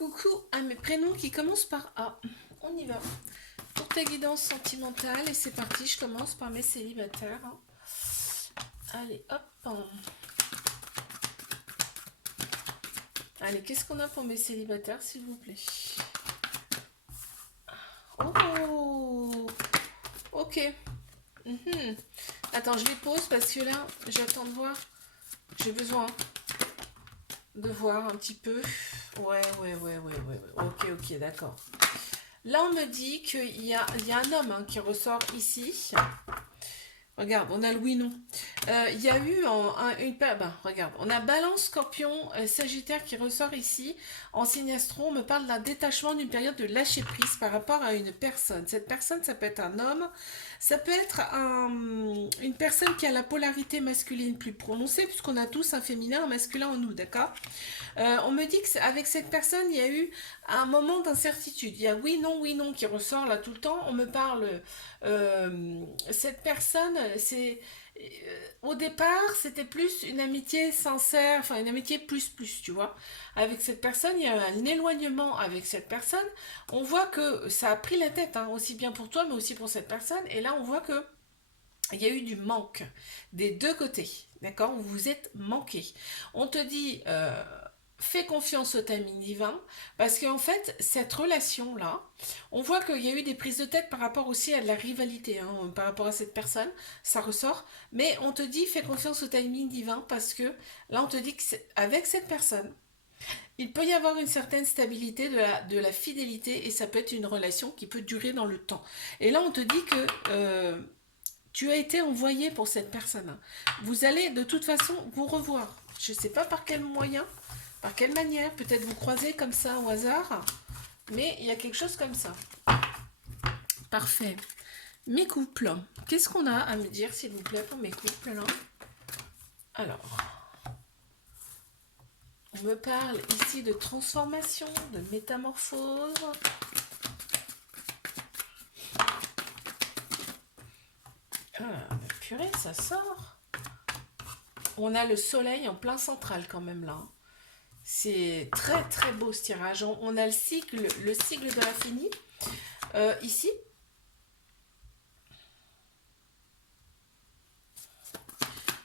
Coucou à mes prénoms qui commencent par A. On y va. Pour ta guidance sentimentale, et c'est parti, je commence par mes célibataires. Allez, hop. Allez, qu'est-ce qu'on a pour mes célibataires, s'il vous plaît? Oh, ok. Mhm. Attends, je les pose parce que là, j'attends de voir. J'ai besoin de voir un petit peu. Ouais. Ok, d'accord. Là, on me dit qu'il y a un homme qui ressort ici. Regarde, on a le oui-non. Il y a eu regarde, on a Balance, Scorpion, Sagittaire qui ressort ici. En signe astro, on me parle d'un détachement d'une période de lâcher prise par rapport à une personne. Cette personne, ça peut être un homme, ça peut être une personne qui a la polarité masculine plus prononcée, puisqu'on a tous un féminin, un masculin en nous, d'accord? On me dit qu'avec cette personne, il y a eu un moment d'incertitude. Il y a oui, non qui ressort là tout le temps. On me parle, cette personne, au départ, c'était plus une amitié sincère, enfin une amitié plus, tu vois. Avec cette personne, il y a eu un éloignement avec cette personne. On voit que ça a pris la tête, hein, aussi bien pour toi, mais aussi pour cette personne. Et là, on voit que il y a eu du manque des deux côtés, d'accord? Vous vous êtes manqué. On te dit, fais confiance au timing divin, parce qu'en fait, cette relation-là, on voit qu'il y a eu des prises de tête par rapport aussi à de la rivalité, hein, par rapport à cette personne, ça ressort, mais on te dit, fais confiance au timing divin, parce que là, on te dit qu'avec cette personne, il peut y avoir une certaine stabilité de la fidélité, et ça peut être une relation qui peut durer dans le temps. Et là, on te dit que tu as été envoyé pour cette personne. Vous allez de toute façon vous revoir. Je ne sais pas par quel moyen, par quelle manière, peut-être vous croisez comme ça au hasard, mais il y a quelque chose comme ça. Parfait. Mes couples, qu'est-ce qu'on a à me dire, s'il vous plaît, pour mes couples là? Alors, on me parle ici de transformation, de métamorphose. Ah, purée, ça sort. On a le soleil en plein central quand même là. C'est très beau ce tirage. On a le cycle de l'infini. Ici,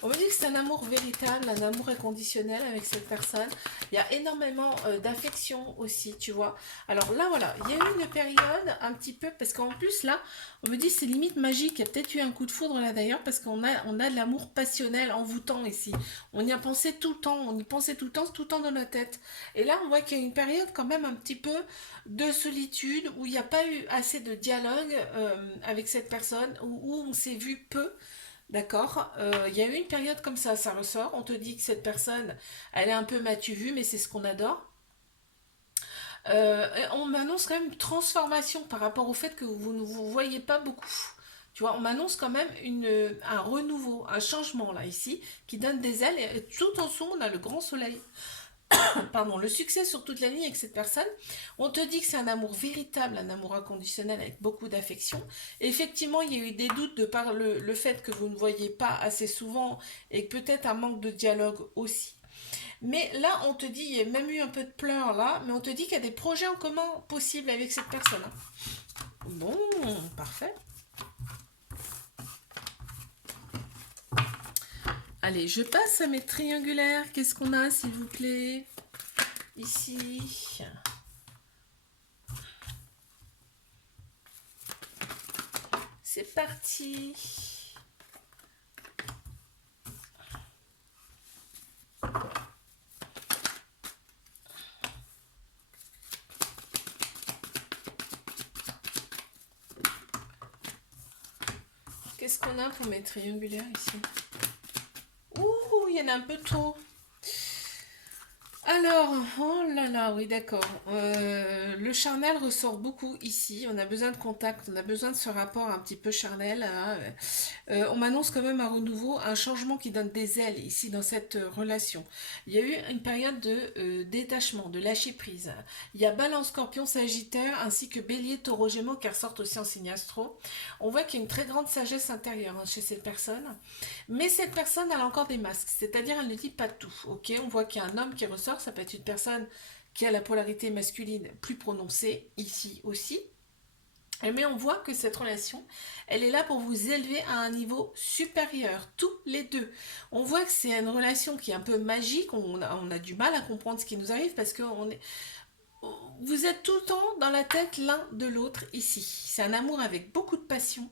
on me dit que c'est un amour véritable, un amour inconditionnel avec cette personne. Il y a énormément d'affection aussi, tu vois. Alors là, voilà, il y a eu une période un petit peu, parce qu'en plus là, on me dit c'est limite magique. Il y a peut-être eu un coup de foudre là d'ailleurs, parce qu'on a de l'amour passionnel, envoûtant ici. On y a pensé tout le temps, on y pensait tout le temps dans notre tête. Et là, on voit qu'il y a une période quand même un petit peu de solitude, où il n'y a pas eu assez de dialogue avec cette personne, où on s'est vu peu. D'accord. Il y a eu une période comme ça ressort. On te dit que cette personne, elle est un peu m'as-tu vu, mais c'est ce qu'on adore. On m'annonce quand même une transformation par rapport au fait que vous ne vous voyez pas beaucoup. Tu vois, on m'annonce quand même un renouveau, un changement là ici, qui donne des ailes. Et tout en dessous, on a le grand soleil. Pardon, le succès sur toute la ligne avec cette personne. On te dit que c'est un amour véritable, un amour inconditionnel avec beaucoup d'affection. Effectivement, il y a eu des doutes de par le fait que vous ne voyez pas assez souvent et peut-être un manque de dialogue aussi. Mais là, on te dit, il y a même eu un peu de pleurs là, mais on te dit qu'il y a des projets en commun possibles avec cette personne. Bon, parfait. Allez, je passe à mes triangulaires. Qu'est-ce qu'on a, s'il vous plaît? Ici. C'est parti. Qu'est-ce qu'on a pour mes triangulaires ici? Ouh, il y en a un peu trop. Alors, oh là là, oui, d'accord. Le charnel ressort beaucoup ici. On a besoin de contact, on a besoin de ce rapport un petit peu charnel, hein. On m'annonce quand même un renouveau, un changement qui donne des ailes ici dans cette relation. Il y a eu une période de détachement, de lâcher prise. Il y a Balance, Scorpion, Sagittaire, ainsi que Bélier, Taureau, Gémeaux, qui ressortent aussi en signe astro. On voit qu'il y a une très grande sagesse intérieure, hein, chez cette personne. Mais cette personne, elle a encore des masques, c'est-à-dire elle ne dit pas tout. Ok, on voit qu'il y a un homme qui ressort, ça peut être une personne qui a la polarité masculine plus prononcée, ici aussi. Mais on voit que cette relation, elle est là pour vous élever à un niveau supérieur, tous les deux. On voit que c'est une relation qui est un peu magique, on a du mal à comprendre ce qui nous arrive parce que vous êtes tout le temps dans la tête l'un de l'autre ici. C'est un amour avec beaucoup de passion.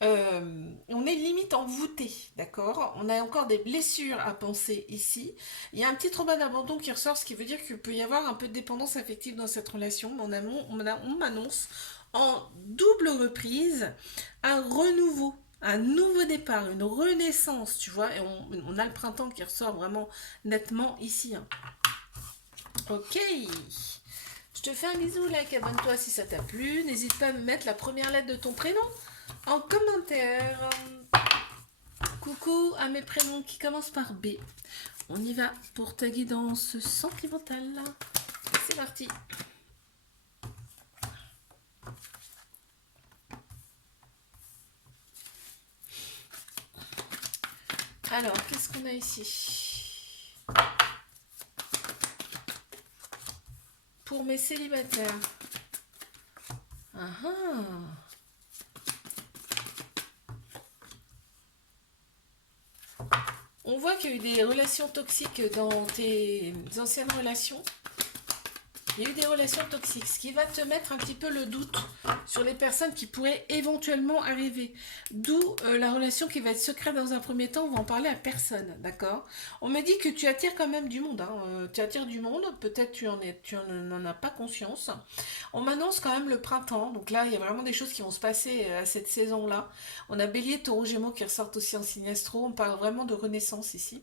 On est limite envoûté, d'accord? On a encore des blessures à penser ici. Il y a un petit trauma d'abandon qui ressort, ce qui veut dire qu'il peut y avoir un peu de dépendance affective dans cette relation. On m'annonce en double reprise un renouveau, un nouveau départ, une renaissance, tu vois? Et on a le printemps qui ressort vraiment nettement ici, hein. Ok. Je te fais un bisou, like, abonne-toi si ça t'a plu. N'hésite pas à me mettre la première lettre de ton prénom en commentaire. Coucou à mes prénoms qui commencent par B. On y va pour ta guidance sentimentale. C'est parti. Alors, qu'est-ce qu'on a ici? Pour mes célibataires. Ah ah. On voit qu'il y a eu des relations toxiques dans tes anciennes relations. Il y a eu des relations toxiques, ce qui va te mettre un petit peu le doute sur les personnes qui pourraient éventuellement arriver. D'où la relation qui va être secrète dans un premier temps, on va en parler à personne, d'accord? On me dit que tu attires quand même du monde, hein. Tu attires du monde, peut-être tu n'en as pas conscience. On m'annonce quand même le printemps, donc là il y a vraiment des choses qui vont se passer à cette saison-là. On a Bélier, Taureau, Gémeaux qui ressortent aussi en signe astro, on parle vraiment de renaissance ici.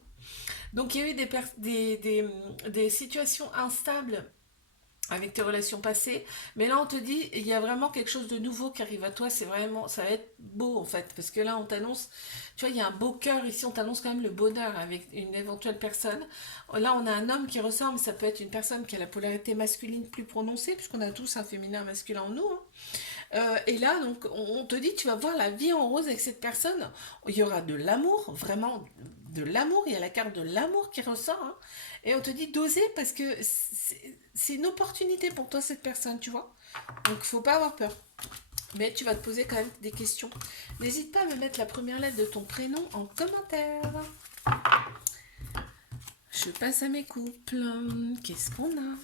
Donc il y a eu des situations instables avec tes relations passées, mais là on te dit il y a vraiment quelque chose de nouveau qui arrive à toi, c'est vraiment, ça va être beau en fait, parce que là on t'annonce, tu vois, il y a un beau cœur ici, on t'annonce quand même le bonheur avec une éventuelle personne. Là on a un homme qui ressort, mais ça peut être une personne qui a la polarité masculine plus prononcée, puisqu'on a tous un féminin, un masculin en nous, hein. Et là, donc, on te dit, tu vas voir la vie en rose avec cette personne. Il y aura de l'amour, vraiment de l'amour. Il y a la carte de l'amour qui ressort, hein. Et on te dit d'oser parce que c'est une opportunité pour toi, cette personne, tu vois. Donc, il faut pas avoir peur. Mais tu vas te poser quand même des questions. N'hésite pas à me mettre la première lettre de ton prénom en commentaire. Je passe à mes couples. Qu'est-ce qu'on a?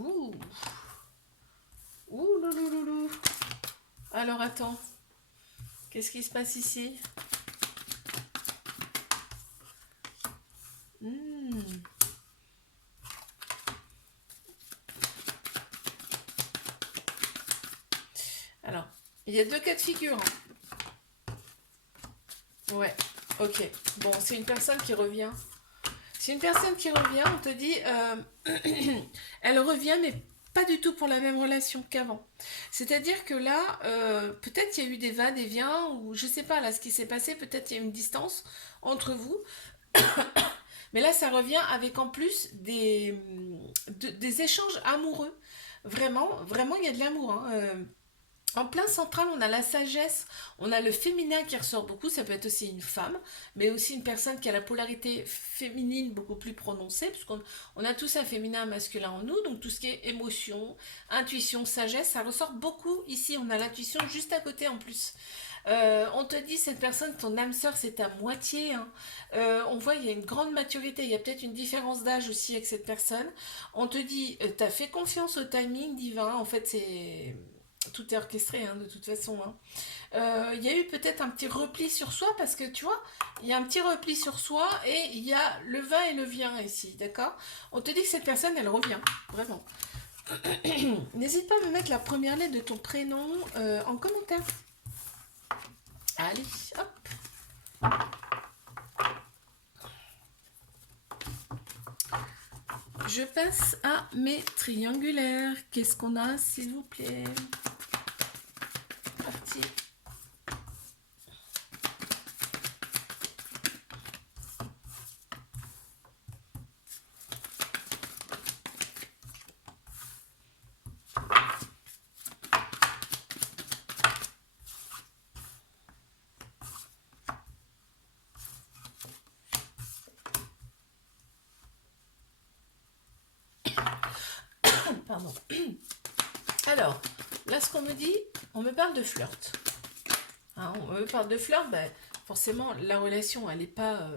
Ouh. Ouh, loulouloulou. Alors, attends. Qu'est-ce qui se passe ici? Hmm. Alors, il y a deux cas de figure, hein. Ouais, ok. Bon, c'est une personne qui revient. C'est une personne qui revient, on te dit, elle revient, mais pas du tout pour la même relation qu'avant. C'est-à-dire que là, peut-être il y a eu des va-et-vient, ou je sais pas là ce qui s'est passé, peut-être il y a une distance entre vous, mais là ça revient avec en plus des échanges amoureux. Vraiment, vraiment il y a de l'amour, hein. En plein central, on a la sagesse, on a le féminin qui ressort beaucoup, ça peut être aussi une femme, mais aussi une personne qui a la polarité féminine beaucoup plus prononcée, puisqu'on a tous un féminin, un masculin en nous, donc tout ce qui est émotion, intuition, sagesse, ça ressort beaucoup ici, on a l'intuition juste à côté en plus. On te dit, cette personne, ton âme sœur, c'est ta moitié, hein. On voit, il y a une grande maturité, il y a peut-être une différence d'âge aussi avec cette personne. On te dit, t'as fait confiance au timing divin, en fait, c'est tout est orchestré, hein, de toute façon, hein. Il y a eu peut-être un petit repli sur soi parce que tu vois, il y a un petit repli sur soi et il y a le va et le vient ici, d'accord? On te dit que cette personne, elle revient, vraiment. N'hésite pas à me mettre la première lettre de ton prénom en commentaire. Allez, hop. Je passe à mes triangulaires. Qu'est-ce qu'on a, s'il vous plaît? Parti. pardon. Alors, là, ce qu'on me dit, on me parle de flirt. Hein, on me parle de flirt, ben, forcément, la relation, elle n'est pas...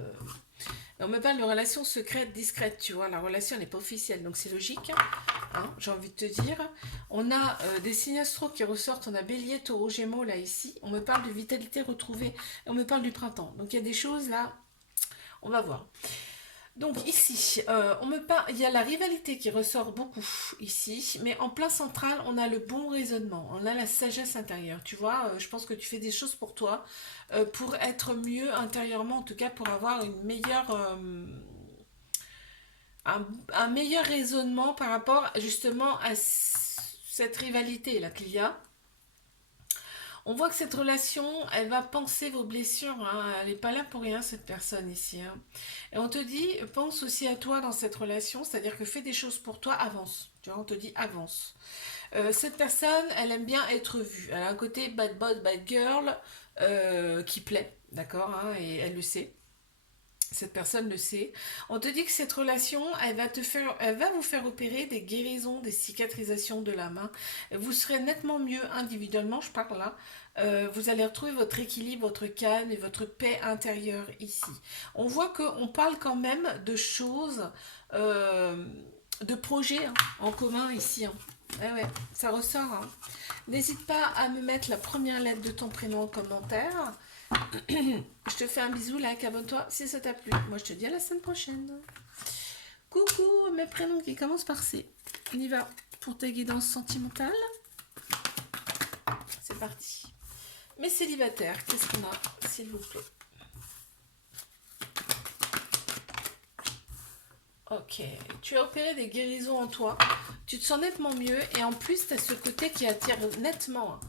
On me parle de relation secrète, discrète, tu vois. La relation, elle n'est pas officielle, donc c'est logique. Hein, j'ai envie de te dire. On a des signes astro qui ressortent. On a Bélier, Taureau, Gémeaux, là, ici. On me parle de vitalité retrouvée. Et on me parle du printemps. Donc, il y a des choses, là, on va voir. Donc ici, il y a la rivalité qui ressort beaucoup ici, mais en plein central, on a le bon raisonnement, on a la sagesse intérieure. Tu vois, je pense que tu fais des choses pour toi, pour être mieux intérieurement, en tout cas pour avoir une meilleure, un meilleur raisonnement par rapport justement à cette rivalité là qu'il y a. On voit que cette relation, elle va penser vos blessures. Hein. Elle n'est pas là pour rien, cette personne ici. Hein. Et on te dit, pense aussi à toi dans cette relation, c'est-à-dire que fais des choses pour toi, avance. Tu vois, on te dit avance. Cette personne, elle aime bien être vue. Elle a un côté bad boy, bad girl qui plaît, d'accord, hein, et elle le sait. Cette personne le sait. On te dit que cette relation, elle va vous faire opérer des guérisons, des cicatrisations de la main. Vous serez nettement mieux individuellement, je parle là. Vous allez retrouver votre équilibre, votre calme et votre paix intérieure ici. On voit qu'on parle quand même de choses, de projets hein, en commun ici. Hein. Ouais, ça ressort. Hein. N'hésite pas à me mettre la première lettre de ton prénom en commentaire. Je te fais un bisou, like, abonne-toi si ça t'a plu. Moi, je te dis à la semaine prochaine. Coucou, mes prénoms qui commencent par C. On y va pour tes guidances sentimentales. C'est parti. Mes célibataires, qu'est-ce qu'on a, s'il vous plaît? Ok, tu as opéré des guérisons en toi. Tu te sens nettement mieux et en plus, tu as ce côté qui attire nettement. Hein.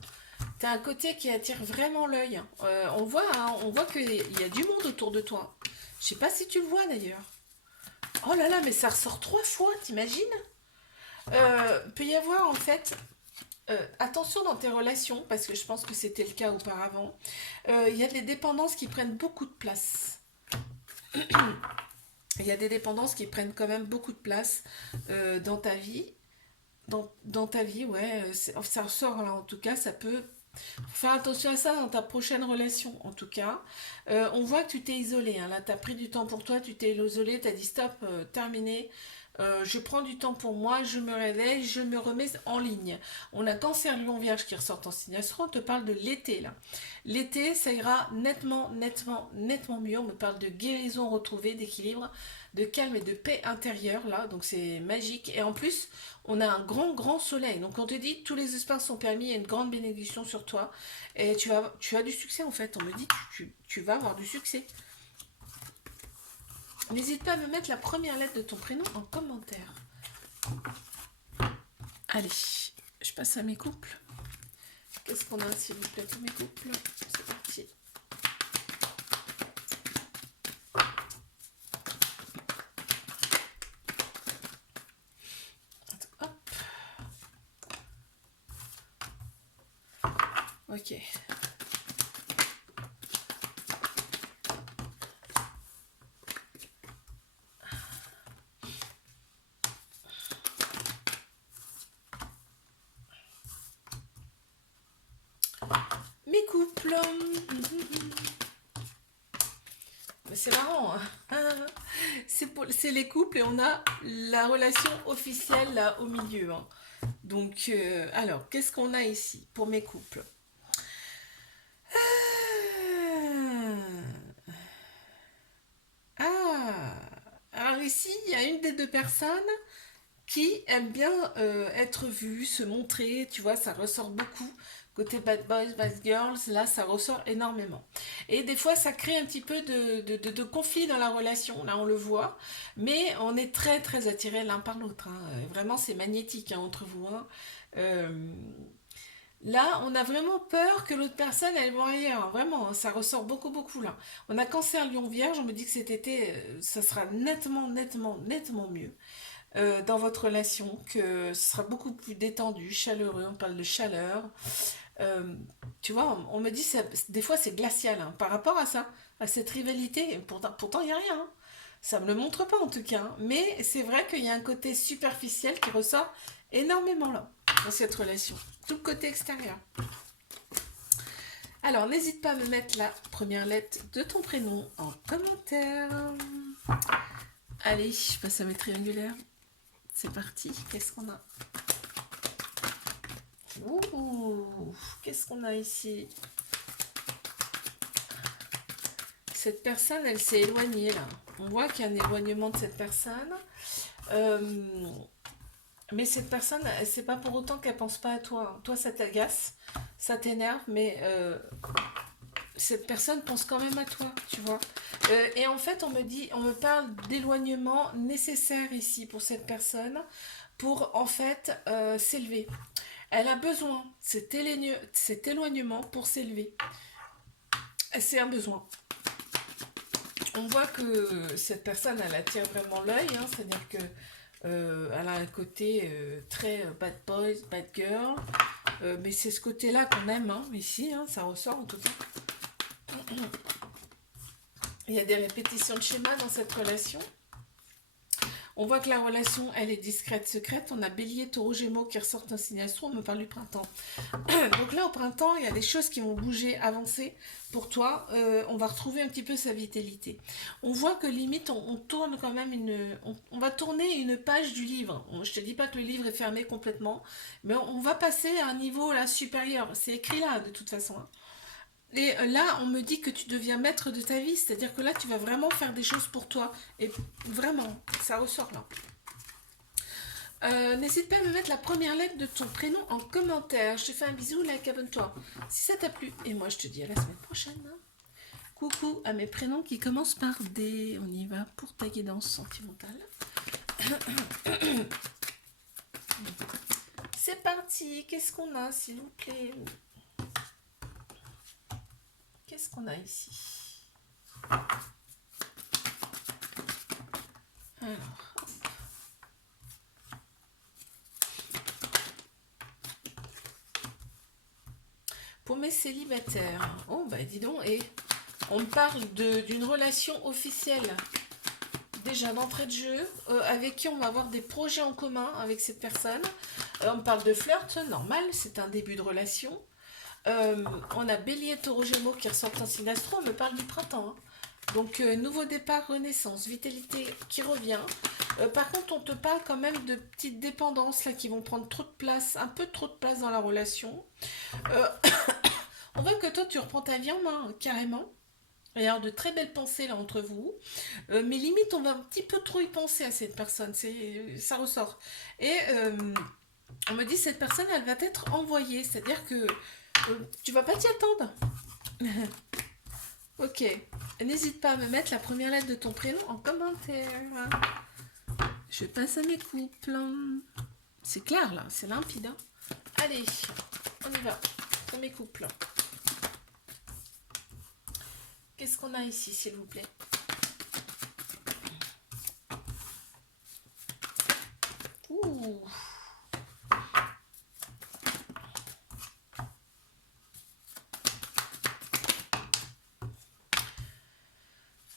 Tu as un côté qui attire vraiment l'œil. On voit qu'il y a du monde autour de toi. Je sais pas si tu le vois d'ailleurs. Oh là là, mais ça ressort 3 fois, t'imagines? Peut y avoir en fait... attention dans tes relations, parce que je pense que c'était le cas auparavant. Il y a des dépendances qui prennent beaucoup de place. Il y a des dépendances qui prennent quand même beaucoup de place dans ta vie. Dans ta vie, ouais, ça ressort là en tout cas, ça peut faire attention à ça dans ta prochaine relation, en tout cas. On voit que tu t'es isolé. Hein. Là, tu as pris du temps pour toi, tu t'es isolé, tu as dit stop, terminé. Je prends du temps pour moi, je me réveille, je me remets en ligne. On a Cancer, Lion, Vierge qui ressortent en signe astro. On te parle de l'été, là. L'été, ça ira nettement mieux. On me parle de guérison retrouvée, d'équilibre, de calme et de paix intérieure, là. Donc, c'est magique. Et en plus, on a un grand soleil. Donc, on te dit, tous les espaces sont permis, il y a une grande bénédiction sur toi. Et tu as du succès, en fait. On me dit, tu vas avoir du succès. N'hésite pas à me mettre la première lettre de ton prénom en commentaire. Allez, je passe à mes couples. Qu'est-ce qu'on a, s'il vous plaît, pour mes couples? C'est parti. Hop. Ok. Mes couples. C'est marrant. Hein. C'est les couples et on a la relation officielle là au milieu. Hein. Donc, alors, qu'est-ce qu'on a ici pour mes couples? Alors ici, il y a une des deux personnes qui aime bien être vue, se montrer, tu vois, ça ressort beaucoup. Côté bad boys, bad girls, là, ça ressort énormément. Et des fois, ça crée un petit peu de conflit dans la relation, là, on le voit. Mais on est très attirés l'un par l'autre. Hein. Vraiment, c'est magnétique hein, entre vous. Hein. Là, on a vraiment peur que l'autre personne, elle voit ailleurs. Hein. Vraiment, hein, ça ressort beaucoup, là. On a Cancer, Lion, Vierge. On me dit que cet été, ça sera nettement mieux dans votre relation, que ce sera beaucoup plus détendu, chaleureux, on parle de chaleur. Tu vois, on me dit, ça, des fois c'est glacial hein, par rapport à ça, à cette rivalité, pourtant il n'y a rien. Hein. Ça me le montre pas en tout cas, hein. Mais c'est vrai qu'il y a un côté superficiel qui ressort énormément là, dans cette relation. Tout le côté extérieur. Alors, n'hésite pas à me mettre la première lettre de ton prénom en commentaire. Allez, je passe à mes triangulaires. C'est parti. Qu'est-ce qu'on a? Ouh, qu'est-ce qu'on a ici? Cette personne, elle s'est éloignée là. On voit qu'il y a un éloignement de cette personne. Mais cette personne, c'est pas pour autant qu'elle pense pas à toi. Toi, ça t'agace, ça t'énerve, mais cette personne pense quand même à toi, tu vois. Et en fait, on me parle d'éloignement nécessaire ici pour cette personne, pour en fait s'élever. Elle a besoin de cet éloignement pour s'élever. C'est un besoin. On voit que cette personne, elle attire vraiment l'œil, hein, c'est-à-dire que elle a un côté très bad boys, bad girl, mais c'est ce côté-là qu'on aime, hein, ici, hein, ça ressort en tout cas. Il y a des répétitions de schémas dans cette relation. On voit que la relation, elle est discrète, secrète. On a Bélier, Taureau, Gémeaux qui ressortent un signe astro. On me parle du printemps. Donc là, au printemps, il y a des choses qui vont bouger, avancer pour toi. On va retrouver un petit peu sa vitalité. On voit que limite, on tourne quand même on va tourner une page du livre. Je te dis pas que le livre est fermé complètement, mais on va passer à un niveau là supérieur. C'est écrit là, de toute façon, hein. Et là, on me dit que tu deviens maître de ta vie, c'est-à-dire que là, tu vas vraiment faire des choses pour toi. Et vraiment, ça ressort là. N'hésite pas à me mettre la première lettre de ton prénom en commentaire. Je te fais un bisou, like, abonne-toi. Si ça t'a plu. Et moi, je te dis à la semaine prochaine, hein. Coucou à mes prénoms qui commencent par D. On y va pour ta guidance sentimentale. C'est parti. Qu'est-ce qu'on a, s'il vous plaît? Qu'est-ce qu'on a ici? Alors. Pour mes célibataires. Oh, bah dis donc. Et on me parle d'une relation officielle. Déjà d'entrée de jeu. Avec qui on va avoir des projets en commun avec cette personne. On me parle de flirt. Normal, c'est un début de relation. On a Bélier, Taureau, Gémeaux qui ressortent un signe astro. On me parle du printemps, hein. Donc nouveau départ, renaissance, vitalité qui revient. Par contre, on te parle quand même de petites dépendances là qui vont prendre trop de place, un peu trop de place dans la relation. On voit que toi tu reprends ta vie en main, hein, carrément. Il y a de très belles pensées là entre vous. Mais limite, on va un petit peu trop y penser à cette personne. Ça ressort. Et on me dit cette personne, elle va être envoyée. C'est-à-dire que tu vas pas t'y attendre. Ok. N'hésite pas à me mettre la première lettre de ton prénom en commentaire. Je passe à mes couples. C'est clair là, c'est limpide, hein. Allez, on y va. Pour mes couples. Qu'est-ce qu'on a ici, s'il vous plaît? Ouh.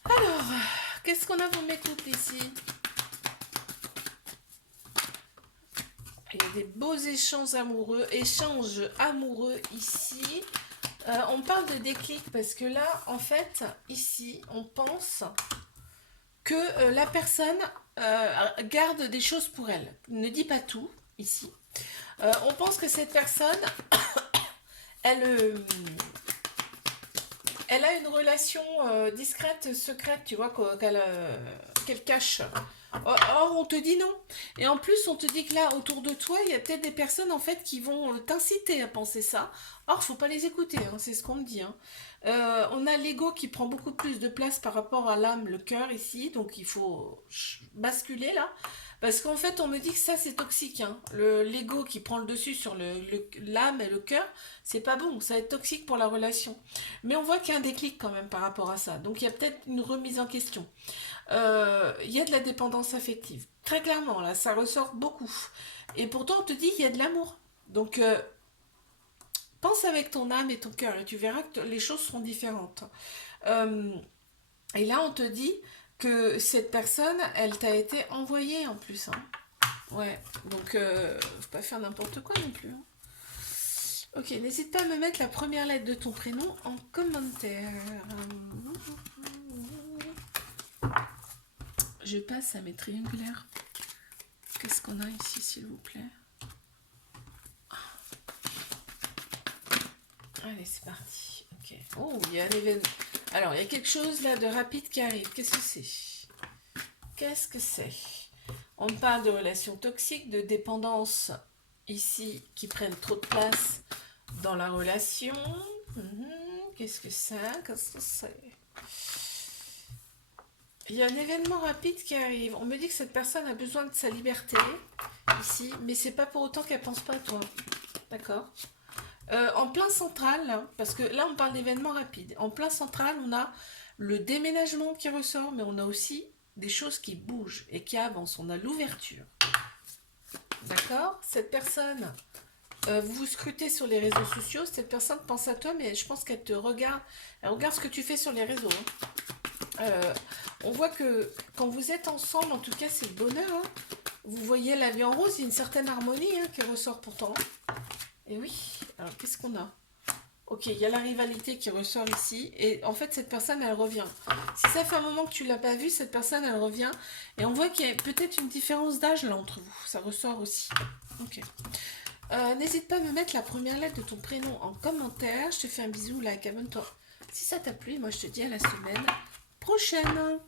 Alors, qu'est-ce qu'on a pour mes couples ici? Il y a des beaux échanges amoureux ici. On parle de déclic parce que là, en fait, ici, on pense que la personne garde des choses pour elle. Ne dit pas tout, ici. On pense que cette personne, elle a une relation discrète, secrète, tu vois, qu'elle cache. Or, on te dit non. Et en plus, on te dit que là, autour de toi, il y a peut-être des personnes, en fait, qui vont t'inciter à penser ça. Or, faut pas les écouter, hein, c'est ce qu'on me dit, hein. On a l'ego qui prend beaucoup plus de place par rapport à l'âme, le cœur, ici. Donc, il faut basculer, là. Parce qu'en fait, on me dit que ça, c'est toxique, hein. L'ego qui prend le dessus sur l'âme et le cœur, c'est pas bon. Ça va être toxique pour la relation. Mais on voit qu'il y a un déclic quand même par rapport à ça. Donc, il y a peut-être une remise en question. Il y a de la dépendance affective. Très clairement, là, ça ressort beaucoup. Et pourtant, on te dit qu'il y a de l'amour. Donc, pense avec ton âme et ton cœur et tu verras que les choses seront différentes. Et là, on te dit que cette personne, elle t'a été envoyée en plus. Hein. Ouais, donc faut pas faire n'importe quoi non plus. Hein. Ok, n'hésite pas à me mettre la première lettre de ton prénom en commentaire. Je passe à mes triangulaires. Qu'est-ce qu'on a ici, s'il vous plaît? Allez, c'est parti. Ok. Oh, il y a un événement. Alors, il y a quelque chose là de rapide qui arrive. Qu'est-ce que c'est? Qu'est-ce que c'est? On parle de relations toxiques, de dépendance ici qui prennent trop de place dans la relation. Qu'est-ce que c'est? Qu'est-ce que c'est? Il y a un événement rapide qui arrive. On me dit que cette personne a besoin de sa liberté ici, mais c'est pas pour autant qu'elle pense pas à toi. D'accord? En plein central, hein, parce que là on parle d'événements rapides. En plein central, on a le déménagement qui ressort, mais on a aussi des choses qui bougent et qui avancent. On a l'ouverture. D'accord? Cette personne, vous vous scrutez sur les réseaux sociaux, cette personne pense à toi, mais je pense qu'elle te regarde. Elle regarde ce que tu fais sur les réseaux. Hein. On voit que quand vous êtes ensemble, en tout cas, c'est le bonheur. Hein. Vous voyez la vie en rose, il y a une certaine harmonie hein, qui ressort pourtant. Et oui, alors qu'est-ce qu'on a? Ok, il y a la rivalité qui ressort ici. Et en fait, cette personne, elle revient. Si ça fait un moment que tu ne l'as pas vue, cette personne, elle revient. Et on voit qu'il y a peut-être une différence d'âge là entre vous. Ça ressort aussi. Ok. N'hésite pas à me mettre la première lettre de ton prénom en commentaire. Je te fais un bisou, like, abonne-toi. Si ça t'a plu, moi je te dis à la semaine prochaine.